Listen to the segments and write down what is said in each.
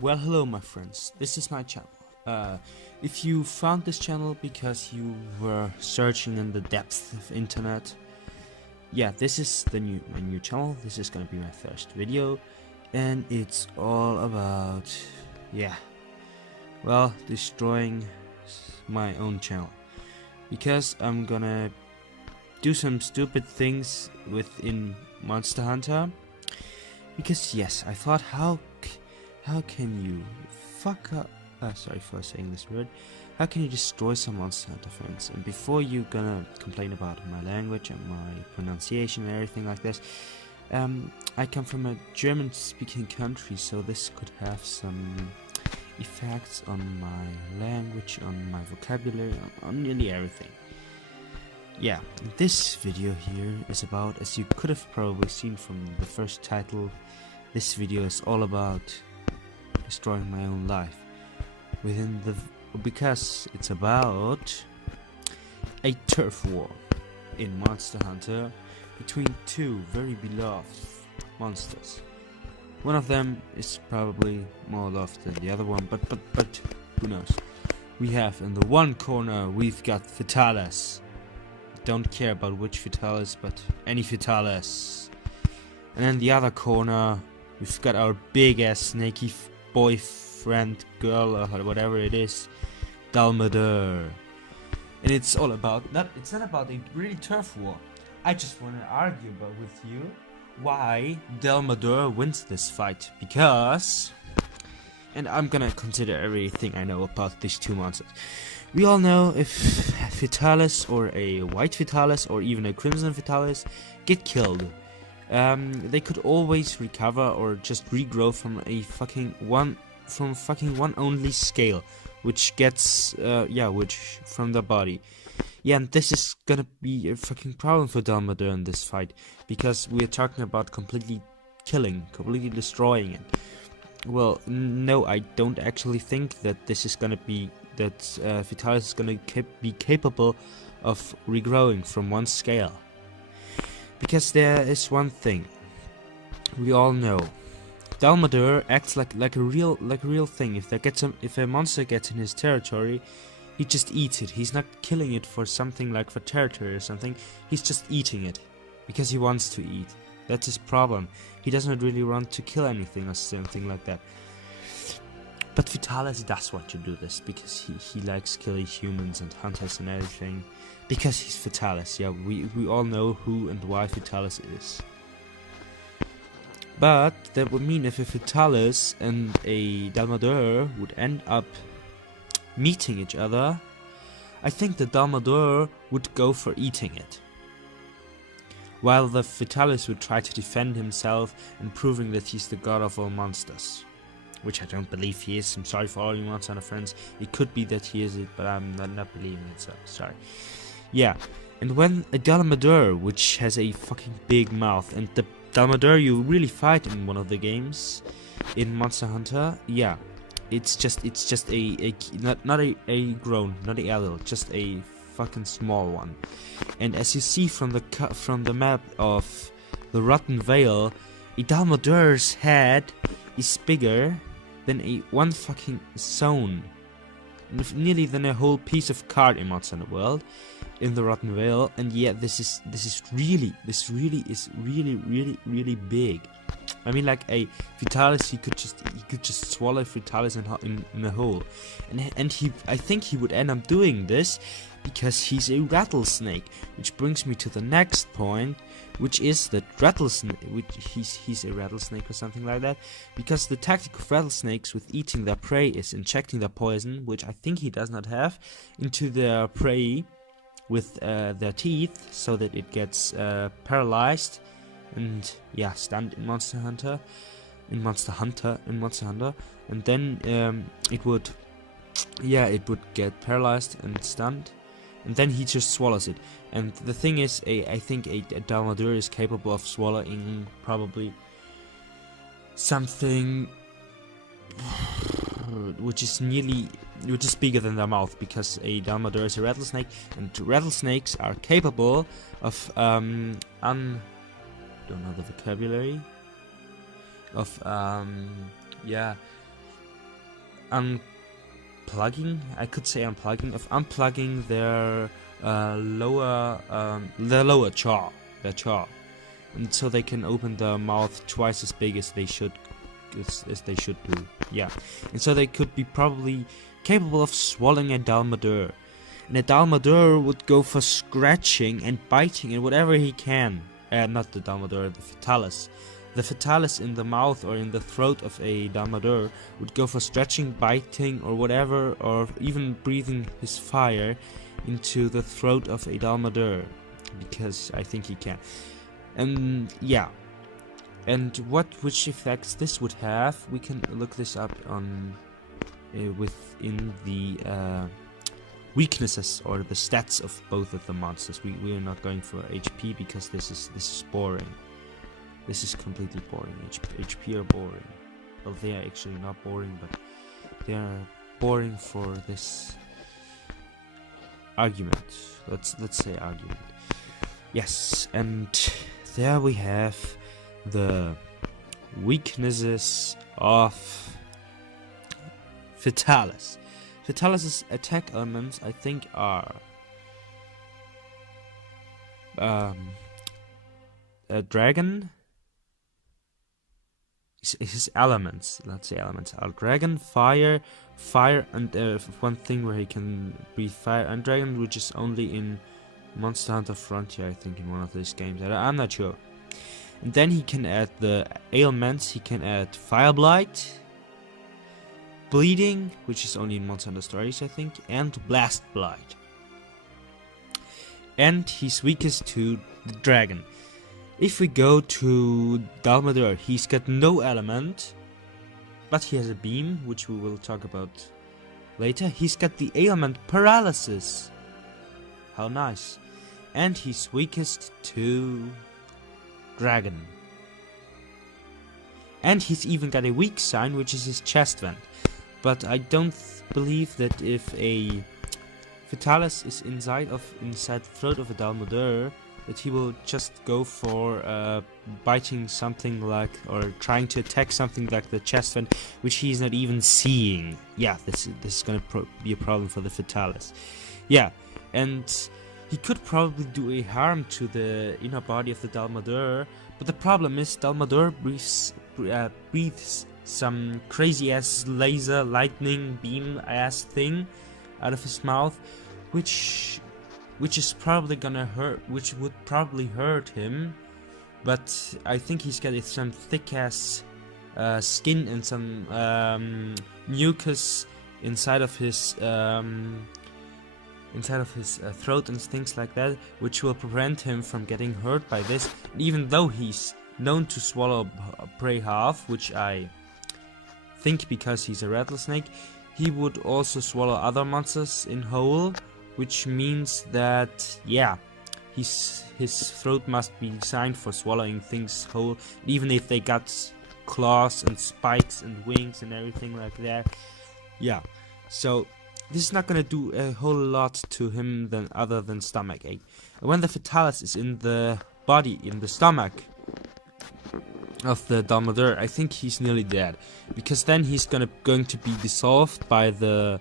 Well, hello my friends, this is my channel. If you found this channel because you were searching in the depths of internet, yeah, this is my new channel. This is gonna be my first video, and it's all about, destroying my own channel. Because I'm gonna do some stupid things within Monster Hunter. Because yes, I thought, how can you fuck up? Sorry for saying this word. How can you destroy some Monster Hunter friends? And before you gonna complain about my language and my pronunciation and everything like this, I come from a German-speaking country, so this could have some effects on my language, on my vocabulary, on nearly everything. Yeah, this video here is about, as you could have probably seen from the first title, this video is all about destroying my own life because it's about a turf war in Monster Hunter between two very beloved monsters. One of them is probably more loved than the other one, but who knows? We have in the one corner we've got Fatalis. Don't care about which Fatalis, but any Fatalis. And in the other corner we've got our big ass snaky boyfriend, girl, or whatever it is, Dalamadur. And it's all about it's not about a really turf war. I just want to argue with you why Dalamadur wins this fight, because, and I'm gonna consider everything I know about these two monsters. We all know if Fatalis or a white Fatalis or even a crimson Fatalis get killed, they could always recover or just regrow from a fucking one only scale, which gets which from the body. Yeah, and this is gonna be a fucking problem for Dalamadur in this fight, because we're talking about completely killing, completely destroying it. Well, no, I don't actually think that this is gonna be Fatalis is gonna be capable of regrowing from one scale. Because there is one thing we all know: Dalamadur acts like a real thing. If a monster gets in his territory, he just eats it. He's not killing it for something like for territory or something. He's just eating it because he wants to eat. That's his problem. He doesn't really want to kill anything or something like that. But Fatalis does want to do this because he likes killing humans and hunters and everything. Because he's Fatalis. Yeah, we all know who and why Fatalis is. But that would mean if a Fatalis and a Dalamadur would end up meeting each other, I think the Dalamadur would go for eating it, while the Fatalis would try to defend himself and proving that he's the god of all monsters, which I don't believe he is. I'm sorry for all you Monster Hunter friends. It could be that he is it, but I'm not believing it, so sorry. Yeah, and when a Dalamadur, which has a fucking big mouth, and the Dalamadur you really fight in one of the games in Monster Hunter, yeah, it's just not a grown, not a adult, just a fucking small one. And as you see from the map of the Rotten Vale, a Dalamadur's head is bigger than one fucking zone, nearly than a whole piece of card in Monster Hunter World in the Rotten Vale. And yeah, this is really big. I mean, like a Fatalis, he could just swallow Fatalis in a hole, and I think he would end up doing this because he's a rattlesnake, which brings me to the next point, which is that rattlesnake, he's a rattlesnake or something like that, because the tactic of rattlesnakes with eating their prey is injecting their poison, which I think he does not have, into their prey with their teeth, so that it gets paralyzed and stunned in Monster Hunter, and then it would get paralyzed and stunned, and then he just swallows it. And the thing is, I think a Dalamadur is capable of swallowing probably something which is bigger than their mouth, because a Dalamadur is a rattlesnake, and rattlesnakes are capable of don't know the vocabulary of unplugging, I could say unplugging their lower jaw, and so they can open their mouth twice as big as they should do. Yeah, and so they could be probably capable of swallowing a Dalamadur. And a Dalamadur would go for scratching and biting and whatever he can. Not the Dalamadur, the Fatalis. The Fatalis in the mouth or in the throat of a Dalamadur would go for stretching, biting, or whatever, or even breathing his fire into the throat of a Dalamadur, because I think he can. And yeah. And which effects this would have, we can look this up on within the weaknesses or the stats of both of the monsters. We are not going for HP because this is boring. This is completely boring. HP are boring. Well, they are actually not boring, but they are boring for this argument. Let's say argument. Yes, and there we have the weaknesses of Fatalis. Fatalis' attack elements, I think, are a dragon. His elements, let's say elements, are dragon, fire, and one thing where he can breathe fire, and dragon, which is only in Monster Hunter Frontier, I think, in one of these games. I'm not sure. And then he can add the ailments. He can add fire blight, bleeding, which is only in Monster Hunter Stories, I think, and blast blight. And he's weakest to the dragon. If we go to Dalamadur, he's got no element, but he has a beam, which we will talk about later. He's got the ailment paralysis. How nice. And he's weakest to dragon. And he's even got a weak sign, which is his chest vent. But I don't believe that if a Fatalis is inside the throat of a Dalamadur, that he will just go for biting something like, or trying to attack something like the chest vent, which he's not even seeing. Yeah, this is gonna be a problem for the Fatalis. Yeah, and he could probably do a harm to the inner body of the Dalamadur, but the problem is Dalamadur breathes some crazy ass laser lightning beam ass thing out of his mouth, which is probably gonna hurt, which would probably hurt him, but I think he's got some thick ass skin and some mucus inside of his throat and things like that, which will prevent him from getting hurt by this. And even though he's known to swallow prey half, which I think because he's a rattlesnake, he would also swallow other monsters in whole, which means that, yeah, his throat must be designed for swallowing things whole, even if they got claws and spikes and wings and everything like that. Yeah, so this is not gonna do a whole lot to him other than stomach ache. When the Fatalis is in the body, in the stomach of the Dalamadur, I think he's nearly dead, because then he's going to be dissolved by the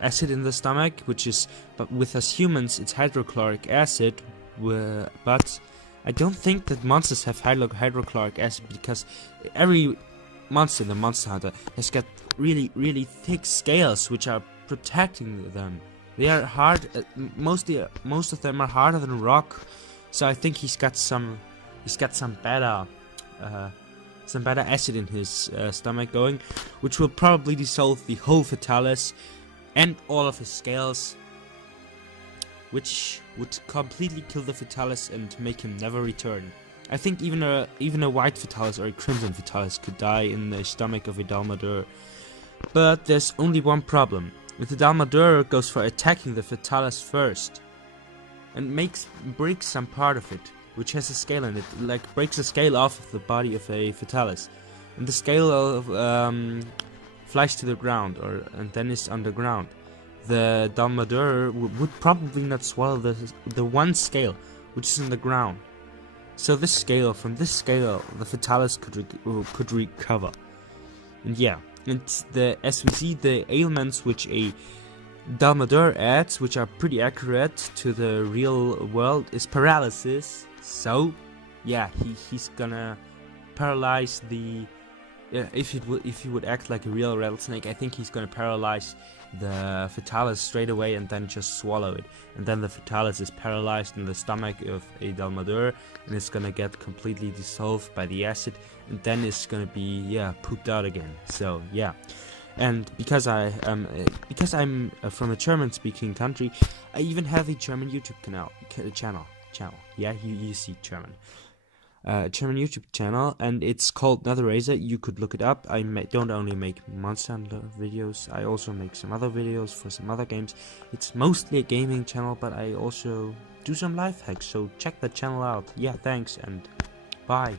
acid in the stomach, which is, but with us humans it's hydrochloric acid, but I don't think that monsters have hydrochloric acid, because every monster in the Monster Hunter has got really, really thick scales which are protecting them. They are hard. Most of them are harder than rock. So I think he's got some better acid in his stomach going, which will probably dissolve the whole Fatalis and all of his scales, which would completely kill the Fatalis and make him never return. I think even a white Fatalis or a crimson Fatalis could die in the stomach of a Dalamadur. But there's only one problem. If the Dalamadur goes for attacking the Fatalis first and breaks some part of it, which has a scale in it, like breaks the scale off of the body of a Fatalis, and the scale flies to the ground, and then is underground, the Dalamadur would probably not swallow the one scale which is in the ground. So from this scale, the Fatalis could recover. And yeah, and as we see, the ailments which a Dalamadur adds, which are pretty accurate to the real world, is paralysis. So yeah, he's gonna paralyze the. If he would act like a real rattlesnake, I think he's gonna paralyze the Fatalis straight away and then just swallow it. And then the Fatalis is paralyzed in the stomach of a Dalamadur, and it's gonna get completely dissolved by the acid, and then it's gonna be pooped out again. So yeah, and because I'm from a German-speaking country, I even have a German YouTube channel. Yeah, you see German. German YouTube channel, and it's called Netherrazor. You could look it up. I don't only make Monster Hunter videos, I also make some other videos for some other games. It's mostly a gaming channel, but I also do some life hacks, so check that channel out. Yeah, thanks, and bye.